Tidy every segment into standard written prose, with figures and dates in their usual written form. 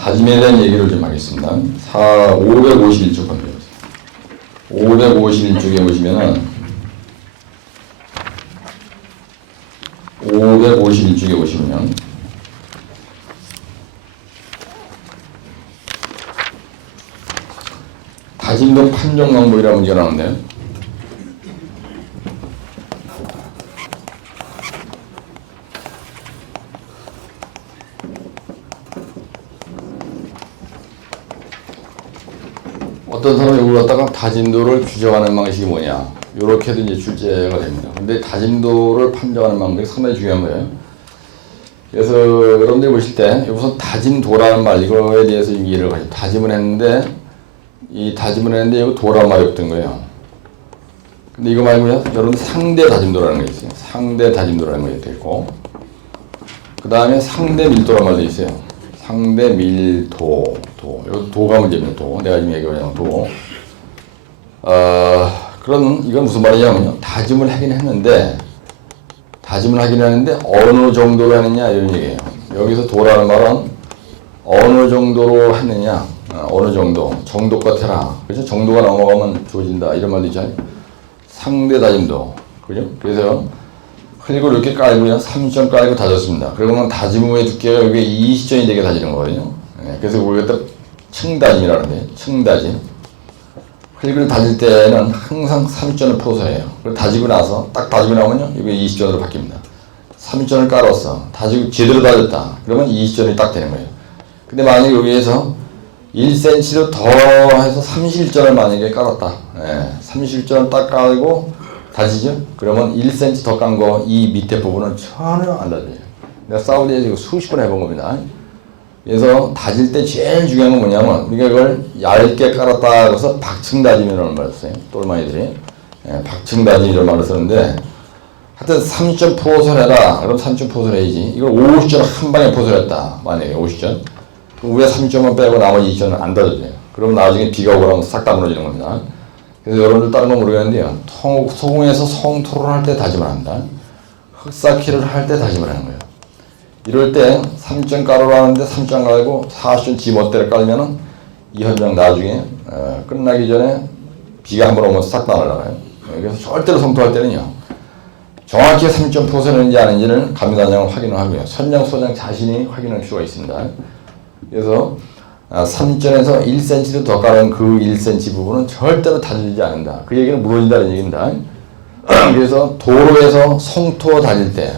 다짐에 대한 얘기를 좀 하겠습니다. 551쪽 갑니다. 551쪽에 보시면은 551쪽에 보시면 다짐도 판정 방법이라는 문제가 나오는데 어떤 사람이 이걸 갖다가 다짐도를 규정하는 방식이 뭐냐, 요렇게도 이제 출제가 됩니다. 근데 다짐도를 판정하는 방법이 상당히 중요한 거예요. 그래서 여러분들이 보실 때 우선 다짐도라는 말, 이거에 대해서 이해를 가지고 다짐을 했는데 이거 도라는 말이 없던 거예요. 근데 이거 말고요, 여러분 상대 다짐도라는 게 있어요. 상대 다짐도라는 게 있고, 그 다음에 상대 밀도라는 말도 있어요. 상대 밀도, 요 도가 문제입니다. 도. 내가 지금 얘기하는 도. 그럼 이건 무슨 말이냐면요, 다짐을 하긴 했는데 어느 정도로 하느냐 이런 얘기예요. 여기서 도라는 말은 어느 정도로 했느냐, 어느 정도가 되라. 그죠? 정도가 넘어가면 좋아진다 이런 말도 있잖아요. 상대 다짐도, 그죠? 그래서 그리고 이렇게 깔고요, 30점 깔고 다졌습니다. 그러면 다짐의 두께가 여기에 20점이 되게 다지는 거거든요. 그래서 우리가 층다짐이라는데, 층다짐. 그리고 다질 때는 항상 30점을 포서해요. 그리고 다지고 나서, 딱 다지고 나면요, 이게 20점으로 바뀝니다. 30점을 깔았어. 다지고 제대로 다졌다. 그러면 20점이 딱 되는 거예요. 근데 만약에 여기에서 1cm로 더 해서 31점을 만약에 깔았다. 31점을 딱 깔고 다지죠? 그러면 1cm 더 깐 거 이 밑에 부분은 전혀 안 다져요. 내가 사우디에서 수십 번 해본 겁니다. 그래서 다질 때 제일 중요한 건 뭐냐면, 우리가 이걸 얇게 깔았다 해서 박층 다짐이라는 말을 써요. 똘마이들이. 박층 다짐이라는 말을 쓰는데, 하여튼 30점 포설해라. 그럼 30점 포설해야지. 이걸 50점 한 방에 포설했다. 만약에 50점. 위에 30점만 빼고 나머지 20점은 안 다져져요. 그럼 나중에 비가 오고 나면 싹 다 무너지는 겁니다. 그래서 여러분들 다른 건 모르겠는데요, 소공에서 성토를 할 때 다짐을 한다. 흑사키를 할 때 다짐을 하는 거예요. 이럴 때 3점 깔으러 하는데 3점 깔고 40점 지 멋대로 깔면은 이 현장 나중에 끝나기 전에 비가 한번 오면 싹 다 날아가요. 그래서 절대로 성토할 때는요, 정확히 3점 포선했는지 아닌지는 감리단장은 확인을 하고요, 선장 소장 자신이 확인할 필요가 있습니다. 그래서 3점에서 1cm도 더 깔은 그 1cm 부분은 절대로 다지지 않는다. 그 얘기는 무너진다는 얘기입니다. 그래서 도로에서 성토 다닐 때,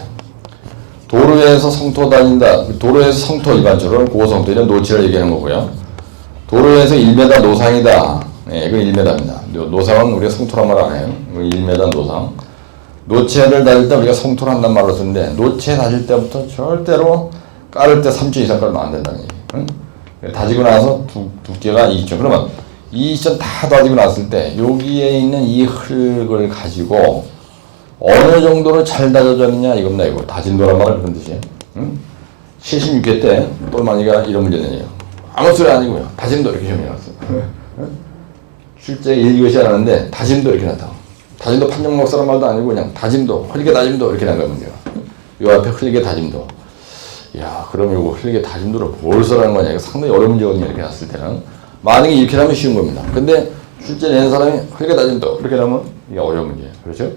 도로에서 성토 다닌다. 도로에서 성토 일반적으로 고성토 이런 노치를 얘기하는 거고요. 도로에서 1m 노상이다. 이건 1m입니다. 노상은 우리가 성토란 말 안 해요. 1m 노상. 노체를 다닐 때 우리가 성토를 한단 말로 쓰는데, 노체 다닐 때부터 절대로 깔을 때 3점 이상 깔면 안 된다는 얘기예요. 다지고 나서 두께가 2점. 그러면 2점 다 다지고 났을 때 여기에 있는 이 흙을 가지고 어느 정도로 잘 다져졌느냐 이겁니다. 이거 다짐도란 말은 그런 뜻이에요. 76회 때 똘마니가 이런 문제 내요. 아무 소리 아니고요, 다짐도 이렇게 시험이 나왔어요. 실제 1교시 하는데 다짐도 이렇게 나왔다. 다짐도 판정목사란 말도 아니고 그냥 다짐도, 흘게 다짐도 이렇게 나간 문제가. 요 앞에 흘게 다짐도. 야, 그럼 이거 흘게 다짐도를 뭘 써라는 거냐. 이거 상당히 어려운 문제거든요. 이렇게 났을 때는. 만약에 이렇게 하면 쉬운 겁니다. 근데 실제 내는 사람이 흘게 다짐도 이렇게 하면 이게 어려운 문제예요. 그렇죠?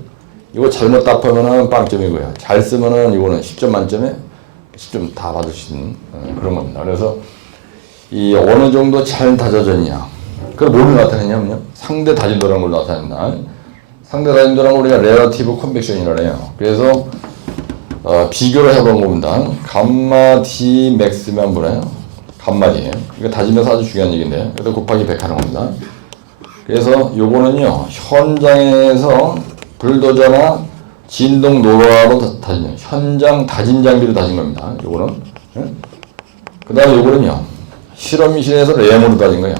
이거 잘못 답하면은 빵점이고요. 잘 쓰면은 이거는 10점 만점에 10점 다 받을 수 있는 그런 겁니다. 그래서 이 어느 정도 잘 다져졌냐. 그걸 뭘로 나타내냐면요, 상대 다짐도라는 걸 나타낸다. 상대 다짐도라는 걸 우리가 레러티브 컨벡션이라고 해요. 그래서 비교를 해본 겁니다. 감마 D 맥스면 뭐래요? 감마디예요. 이거 다지면서 아주 중요한 얘기인데, 그래서 곱하기 100 하는 겁니다. 그래서 요거는요, 현장에서 불도저나 진동 노라로 다지는, 현장 다짐 장비로 다진 겁니다. 요거는. 그 다음에 요거는요, 실험실에서 레머로 다진 거예요.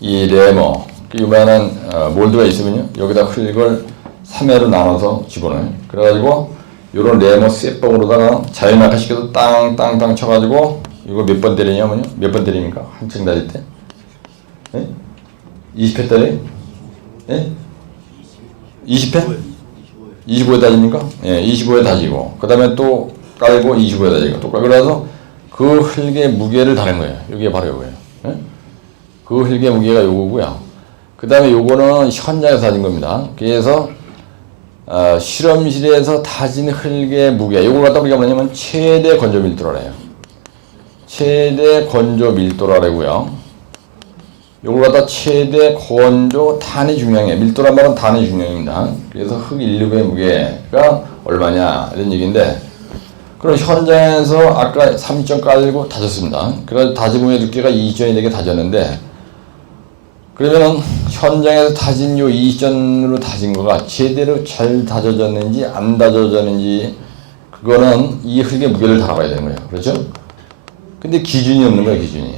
이 레머, 요만한 몰드가 있으면요, 여기다 흙을 3회로 나눠서 집어넣어요. 그래가지고 요런 레머 쇠봉으로다가 자연낙하 시켜서 땅땅땅 쳐가지고, 이거 몇 번 때리냐면요, 몇 번 때립니까? 한층 다질 때? 20회 때려요? 20회? 25회 다집니까? 25회 다지고, 그 다음에 또 깔고 25회 다지고, 또 깔고, 그래서 그 흙의 무게를 다는 거예요. 이게 바로 요거예요. 예? 그 흙의 무게가 요거고요. 그 다음에 요거는 현장에서 다진 겁니다. 그래서 실험실에서 다진 흙의 무게, 요걸 갖다 우리가 뭐냐면 최대 건조 밀도라 해요. 최대 건조 밀도라 그러고요. 요걸 갖다 최대 건조 단위 중량이에요. 밀도란 말은 단위 중량입니다. 그래서 흙 1립의 무게가 얼마냐 이런 얘기인데, 그럼 현장에서 아까 3점 깔고 다졌습니다. 그래서 다짐의 두께가 2전이 되게 다졌는데, 그러면은 현장에서 다진 요 2전으로 다진 거가 제대로 잘 다져졌는지 안 다져졌는지, 그거는 이 흙의 무게를 달아봐야 되는 거예요. 그렇죠? 근데 기준이 없는 거예요, 기준이.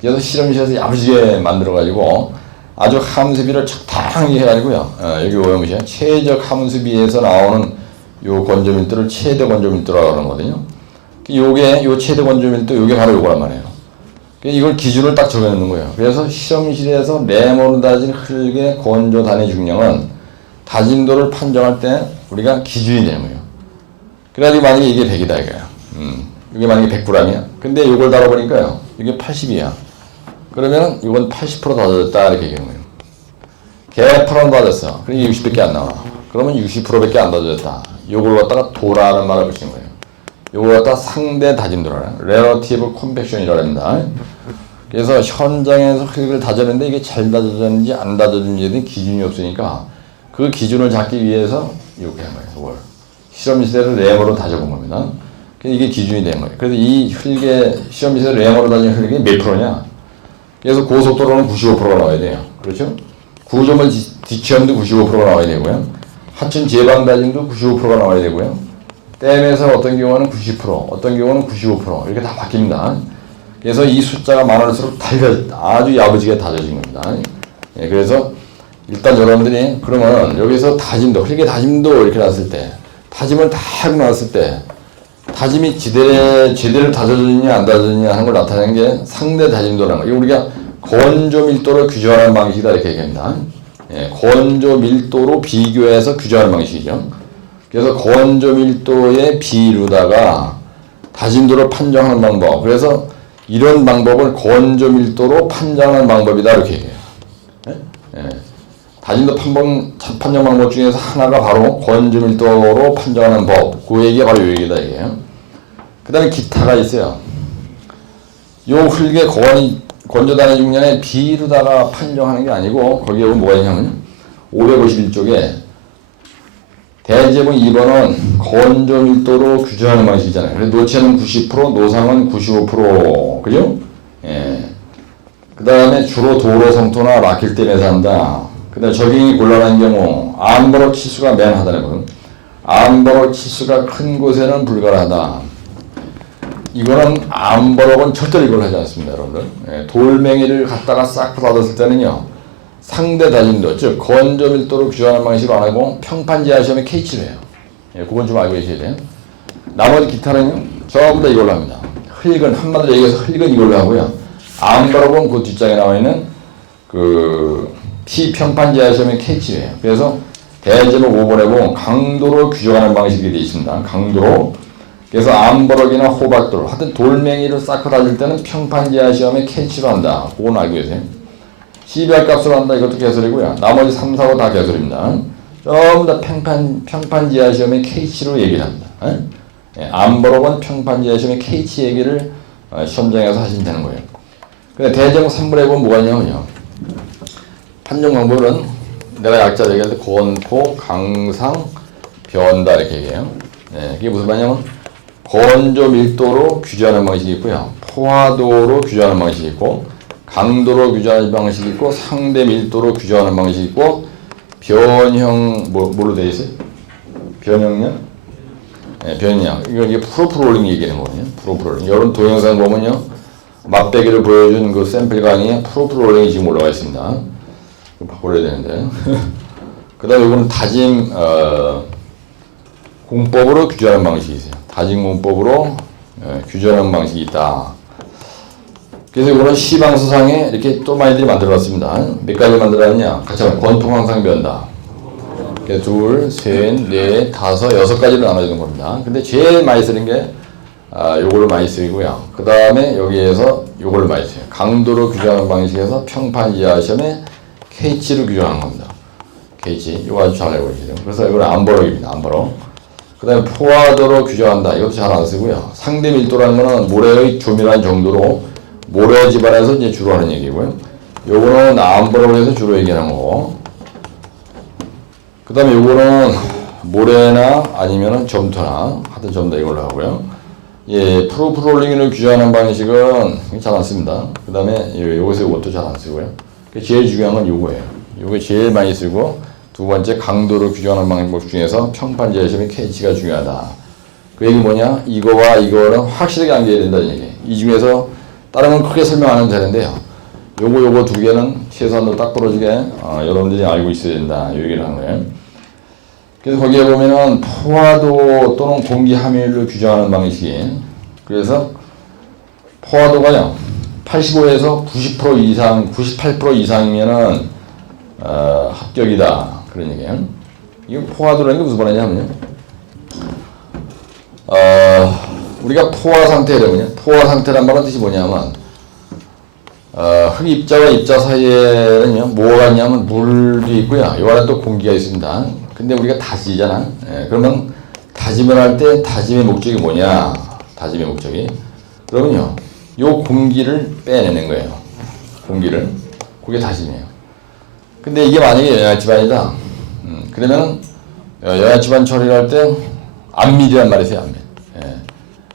그래서 실험실에서 야무지게 만들어가지고 아주 함수비를 적당히 해가지고요. 여기 오염이죠. 최적 함수비에서 나오는 요 건조밀도를 최대 건조밀도라고 하는 거거든요. 요게, 요 최대 건조밀도, 요게 바로 요거란 말이에요. 이걸 기준을 딱 적어놓는 거예요. 그래서 실험실에서 레몬으로 다진 흙의 건조 단위 중량은 다짐도를 판정할 때 우리가 기준이 되는 거예요. 그래가지고 만약에 이게 100이다 이거야. 이게 만약에 100g이야. 근데 요걸 달아보니까요, 이게 80이야. 그러면 이건 80% 다졌다 이렇게 얘기하는 거예요. 개파란 다졌어. 그러니까 60밖에 안 나와. 그러면 60%밖에 안 다졌다. 요걸 갖다가 도라는 말을 붙인 거예요. 요걸 갖다가 상대 다짐도라, relative compaction이라고 합니다. 그래서 현장에서 흙을 다졌는데 이게 잘 다져졌는지 안 다져졌는지에 대한 기준이 없으니까 그 기준을 잡기 위해서 이렇게 한 거예요. 이걸 실험실에서 램으로 다져본 겁니다. 이게 기준이 된 거예요. 그래서 이 흙의 실험실에서 램으로 다진 흙이 몇 프로냐? 그래서 고속도로는 95%가 나와야 돼요. 그렇죠? 구조물 뒤치험도 95%가 나와야 되고요. 하천 제방 다짐도 95%가 나와야 되고요. 댐에서 어떤 경우는 90%, 어떤 경우는 95% 이렇게 다 바뀝니다. 그래서 이 숫자가 많을수록 아주 야무지게 다져진 겁니다. 예, 그래서 일단 여러분들이 그러면 여기서 다짐도, 흙의 다짐도 이렇게 놨을 때, 다짐을 다 하고 나왔을 때 다짐이 제대로 다져졌냐 안 다져졌냐 하는 걸 나타내는 게 상대 다짐도라는 거예요. 우리가 건조 밀도로 규정하는 방식이다 이렇게 얘기합니다. 예, 건조 밀도로 비교해서 규정하는 방식이죠. 그래서 건조 밀도의 비율로다가 다짐도를 판정하는 방법. 그래서 이런 방법을 건조 밀도로 판정하는 방법이다 이렇게 얘기해요. 예? 예. 다짐도 판정 방법 중에서 하나가 바로 건조 밀도로 판정하는 법. 그 얘기가 바로 이 얘기다 이게요. 그 다음에 기타가 있어요. 요 흙의 건조 단위 중량의 비로다가 판정하는 게 아니고, 거기에 뭐가 있냐면 551쪽에 대제본 2번은 건조 밀도로 규정하는 방식이잖아요. 그래서 노체는 90%, 노상은 95%. 그죠? 예. 그 다음에 주로 도로 성토나 막힐 때 매사한다. 그 다음에 적용이 곤란한 경우, 암버럭 치수가 맨 하단에 암버럭 치수가 큰 곳에는 불가하다. 이거는 암버럭은 절대로 이걸 하지 않습니다, 여러분들. 예, 돌멩이를 갖다가 싹 닫았을 때는요, 상대 다짐도, 즉 건조 밀도로 규정하는 방식으로 안 하고 평판지하 시험에 K치로 해요. 예, 그건 좀 알고 계셔야 돼요. 나머지 기타는요, 전부 다 이걸로 합니다. 흙은, 한마디로 얘기해서 흙은 이걸로 하고요. 암버럭은 그 뒷장에 나와 있는 그 P평판지하 시험에 K치로 해요. 그래서 대제목 5번에 보면 강도로 규정하는 방식이 되어 있습니다. 강도로. 그래서 암버럭이나 호박돌, 하여튼 돌멩이를 쌓고 다닐 때는 평판지하 시험에 K치로 한다. 그건 알고 계세요. CBR 값으로 한다. 이것도 개설이고요. 나머지 3, 4, 5 다 개설입니다. 전부 다 평판지하 시험에 K치로 얘기를 합니다. 예, 암버럭은 평판지하 시험에 K치 얘기를 시험장에서 하시면 되는 거예요. 근데 대제목 3번에 보면 뭐가 있냐면요. 판정 방법은 내가 약자 얘기할 때 건포, 강상, 변다 이렇게 얘기해요. 예, 그게 무슨 말이냐면 건조 밀도로 규정하는 방식이 있고요. 포화도로 규정하는 방식이 있고, 강도로 규정하는 방식이 있고, 상대 밀도로 규정하는 방식이 있고, 변형, 뭘로 되어 있어요? 변형량? 네, 변형. 이게 프로프롤링 얘기하는 거거든요. 프로프롤링. 여러분 동영상 보면요, 맛배기를 보여준 그 샘플 강의에 프로프롤링이 지금 올라와 있습니다. 바꿔야 되는데. 그 다음에 이거는 다짐, 공법으로 규정하는 방식이 있어요. 다짐 공법으로 규정하는 방식이 있다. 그래서 이거는 시방서상에 이렇게 또 많이들 만들어놨습니다. 몇 가지 만들어놨냐? 같이 하면 권통항상 변다. 둘, 셋, 넷, 다섯, 6가지로 나눠지는 겁니다. 근데 제일 많이 쓰는 게 요거를 많이 쓰이고요. 그 다음에 여기에서 요걸 많이 써요. 강도로 규정하는 방식에서 평판 이하 시험에 K치로 규정하는 겁니다. K치. 이거 아주 잘 알고 계시죠. 그래서 이거는 암버럭입니다. 암버럭. 그 다음에 포화도로 규정한다. 이것도 잘 안 쓰고요. 상대 밀도라는 거는 모래의 조밀한 정도로 모래 집안에서 이제 주로 하는 얘기고요. 요거는 암버럭을 해서 주로 얘기하는 거고. 그 다음에 요거는 모래나 아니면은 점토나 하여튼 전부 다 이걸로 하고요. 예, 프로롤링을 규정하는 방식은 잘 안 씁니다. 그 다음에 요것에 이것도 잘 안 쓰고요. 제일 중요한 건 요거예요. 요게 제일 많이 쓰고, 두 번째 강도를 규정하는 방법 중에서 평판 제시험의 K치가 중요하다. 그 얘기 뭐냐? 이거와 이거는 확실하게 안겨야 된다는 얘기. 이 중에서 다른 건 크게 설명 안 해도 되는데요. 요거 두 개는 최소한으로 딱 부러지게 여러분들이 알고 있어야 된다. 이 얘기를 하는 거예요. 그래서 거기에 보면은 포화도 또는 공기 함유율로 규정하는 방식이, 그래서 포화도가요 85에서 90% 이상, 98% 이상이면은 합격이다 그런 얘기예요. 이거 포화도라는 게 무슨 말이냐면요. 우리가 포화 상태라면요. 포화 상태란 말은 뜻이 뭐냐면 흑입자와 입자 사이에는요 뭐가 있냐면 물도 있고요. 요 안에 또 공기가 있습니다. 근데 우리가 다지잖아. 예, 그러면 다짐을 할 때 다짐의 목적이 뭐냐? 다짐의 목적이. 그러면요, 요 공기를 빼내는 거예요. 공기를. 그게 다짐이에요. 근데 이게 만약에 영양집안이다. 그러면 영양집안 처리를 할 때 안밀이란 말이 있어요. 안밀. 예.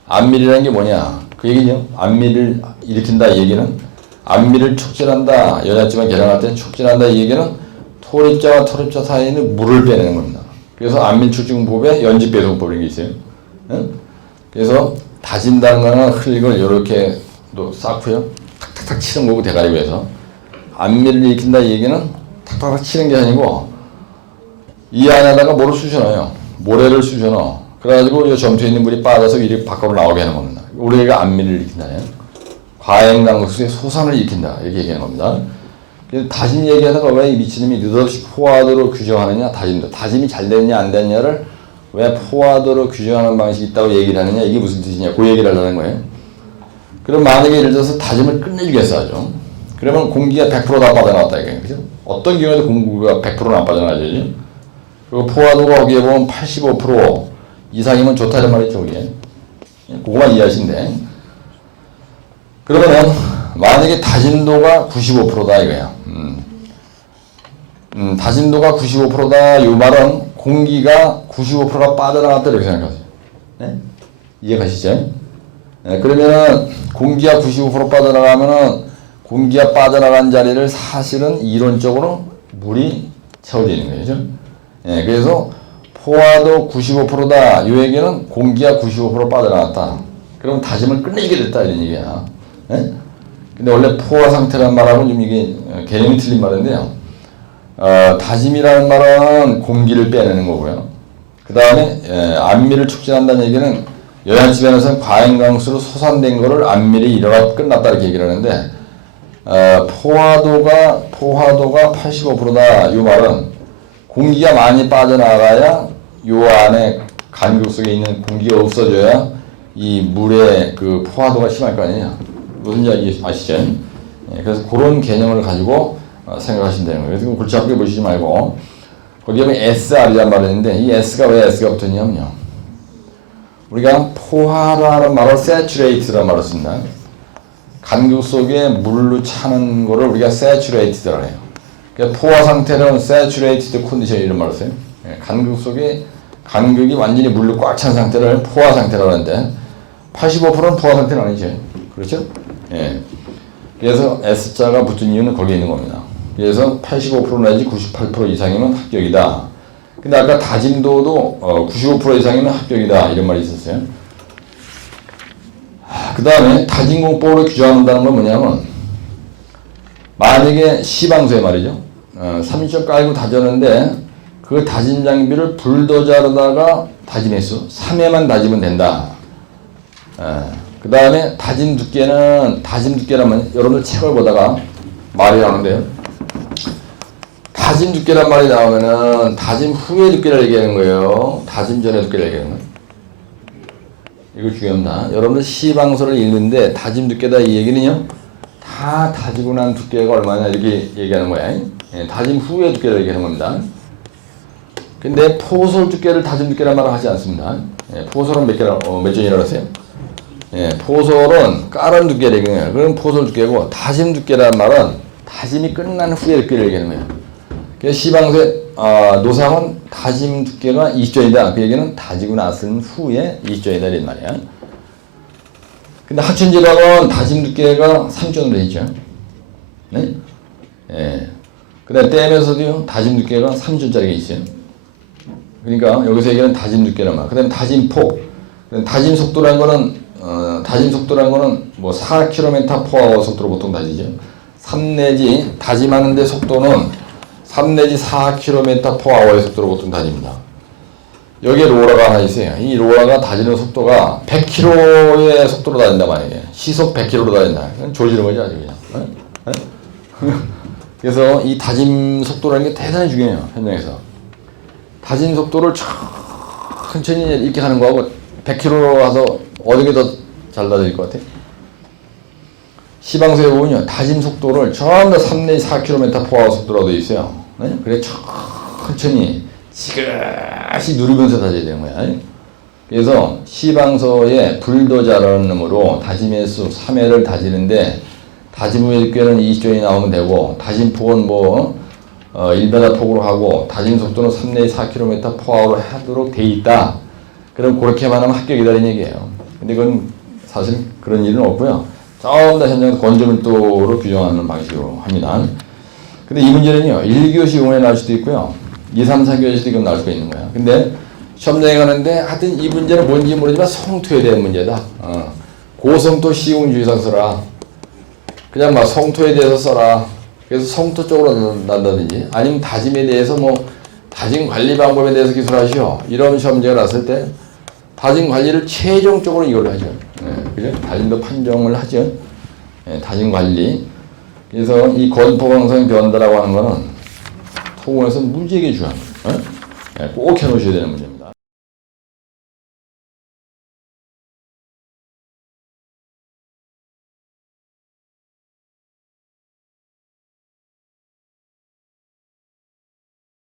안밀이라는 게 뭐냐? 그 얘기죠. 안밀을 일으킨다 이 얘기는 안밀을 촉진한다. 영양집안 개량할 때 촉진한다 이 얘기는 토립자와 토립자 사이에 있는 물을 빼내는 겁니다. 그래서 안밀출증법에 연집배송법이라는 게 있어요. 응? 그래서 다진다는 거는 흙을 이렇게 쌓고요. 탁탁탁 치는 거고 대가리 위에서. 안밀을 일으킨다 이 얘기는 탁탁탁 치는 게 아니고 이 안에다가 뭐를 쑤셔넣어요. 모래를 쑤셔넣어. 그래가지고 이 점토에 있는 물이 빠져서 이렇게 밖으로 나오게 하는 겁니다. 우리가 안밀을 일으킨다네요. 과행강수의 소산을 일으킨다. 이렇게 얘기하는 겁니다. 다짐 얘기하다가 왜 이 미친놈이 느닷없이 포화도로 규정하느냐? 다짐이 잘 됐냐 안 됐냐를 왜 포화도로 규정하는 방식이 있다고 얘기를 하느냐? 이게 무슨 뜻이냐? 그 얘기를 하려는 거예요. 그럼 만약에 예를 들어서 다짐을 끝내주겠어 하죠. 그러면 공기가 100%다 빠져나왔다 이거예요. 그죠? 어떤 경우에도 공기가 100%는 안 빠져나가죠. 그리고 포화도가 거기에 보면 85% 이상이면 좋다는 말이죠. 그게. 그거만 이해하시면 돼. 그러면 만약에 다짐도가 95%다 이거야. 다짐도가 95%다 이 말은 공기가 95%가 빠져나갔다 이렇게 생각하세요. 네? 이해가시죠? 네, 그러면 공기가 95% 빠져나가면은 공기가 빠져나간 자리를 사실은 이론적으로 물이 채워져 있는 거죠. 네, 그래서 포화도 95%다 이 얘기는 공기가 95% 빠져나갔다. 그럼 다짐을 끝내게 됐다 이런 얘기야. 네? 근데 원래 포화 상태라는 말하고는 좀 이게 개념이 틀린 말인데요. 다짐이라는 말은 공기를 빼내는 거고요. 그 다음에 안밀을 촉진한다는 얘기는 영양집안에서는 과잉강수로 소산된 거를 안밀이 일어나 끝났다 이렇게 얘기를 하는데 포화도가 85%다 이 말은 공기가 많이 빠져나가야 요 안에 간극 속에 있는 공기가 없어져야 이 물의 그 포화도가 심할 거 아니냐. 무슨지 아시죠? 예, 그래서 그런 개념을 가지고 생각하시면 되는 거예요. 그래서 골치 아프게 보시지 말고 거기에 보면 SR이라는 말이 있는데 이 S가 왜 S가 붙었냐면요. 우리가 포화라는 말을 saturated라는 말을 씁니다. 간극 속에 물로 차는 거를 우리가 saturated라고 해요. 그러니까 포화 상태는 saturated condition 이런 말을 써요. 예, 간극 속에 간극이 완전히 물로 꽉 찬 상태를 포화 상태라고 하는데 85%는 포화 상태는 아니죠. 그렇죠? 예. 그래서 S자가 붙은 이유는 거기에 있는 겁니다. 그래서 85% 내지 98% 이상이면 합격이다. 근데 아까 다짐도도 95% 이상이면 합격이다. 이런 말이 있었어요. 그 다음에 다짐공법으로 규정한다는 건 뭐냐면 만약에 시방서에 말이죠. 3점 깔고 다졌는데 그 다짐 장비를 불도저로다가 다짐했어. 3회만 다지면 된다. 그 다음에 다짐 두께라면 여러분들 책을 보다가 말이 나오는데요. 다짐 두께란 말이 나오면은 다짐 후의 두께를 얘기하는 거예요. 다짐 전의 두께를 얘기하는 거예요. 이거 중요합니다. 여러분들 시방서를 읽는데 다짐 두께다 이 얘기는요. 다 다지고 난 두께가 얼마냐 이렇게 얘기하는 거야. 예, 다짐 후의 두께를 얘기하는 겁니다. 근데 포솔 두께를 다짐 두께란 말을 하지 않습니다. 예, 포솔은 몇 전이라고 했어요? 예, 포솔은 깔은 두께를 얘기해요. 그럼 포솔 두께고 다짐 두께란 말은 다짐이 끝난 후의 두께를 얘기하는 거예요. 그래서 시방서의 노상은 다짐 두께가 20전이다. 그 얘기는 다지고 났은 후에 20전이다 이런 말이야. 근데 하천지방은 다짐 두께가 3전으로 돼 있죠. 네? 예. 그 다음에 댐에서도요, 다짐 두께가 3전짜리가 있어요. 그러니까 여기서 얘기하는 다짐 두께란 말. 그 다음에 다짐폭. 다짐 속도라는 거는 뭐 4km/h 속도로 보통 다지죠. 3 내지, 다짐하는데 속도는 3 내지 4km/h의 속도로 보통 다닙니다. 여기에 로라가 하나 있어요. 이 로라가 다지는 속도가 100km의 속도로 다닌단 말이에요. 시속 100km로 다닌다. 조지는 거죠, 아주 그냥. 그래서 이 다짐 속도라는 게 대단히 중요해요, 현장에서. 다짐 속도를 천천히 이렇게 하는 거하고 100km로 가서 어느 게 더 잘 다질 것 같아요? 시방서에 보면요, 다짐 속도를 전부 다 3 내지 4km/h 속도로 되어 있어요. 네? 그래 천천히 지그시 누르면서 다져야 되는 거야. 그래서 시방서에 불도자라는 놈으로 다짐의 수 3회를 다지는데 다짐의 두께는 20전이 나오면 되고 다짐폭은 일반화 폭으로 하고 다짐 속도는 3 내지 4km/h로 하도록 돼 있다. 그럼 그렇게만 하면 합격이다는 얘기예요. 근데 그건 사실 그런 일은 없고요. 전부 다 현장에서 건조밀도로 규정하는 방식으로 합니다. 근데 이 문제는요, 1교시 용어에 나올 수도 있고요, 2, 3, 4교시도 이건 나올 수가 있는 거야. 근데 시험장에 가는데 하여튼 이 문제는 뭔지 모르지만 성토에 대한 문제다. 고성토 시공주의상 써라. 그냥 막 성토에 대해서 써라. 그래서 성토 쪽으로 난다든지 아니면 다짐에 대해서 다짐 관리 방법에 대해서 기술하시오. 이런 시험지가 났을 때 다짐 관리를 최종적으로 이걸 하죠. 그죠? 다짐도 판정을 하죠. 다짐 관리. 그래서 이 건포강성 변다라고 하는 거는 토공에서 문제게 중요합니다. 꼭 해놓으셔야 되는 문제입니다.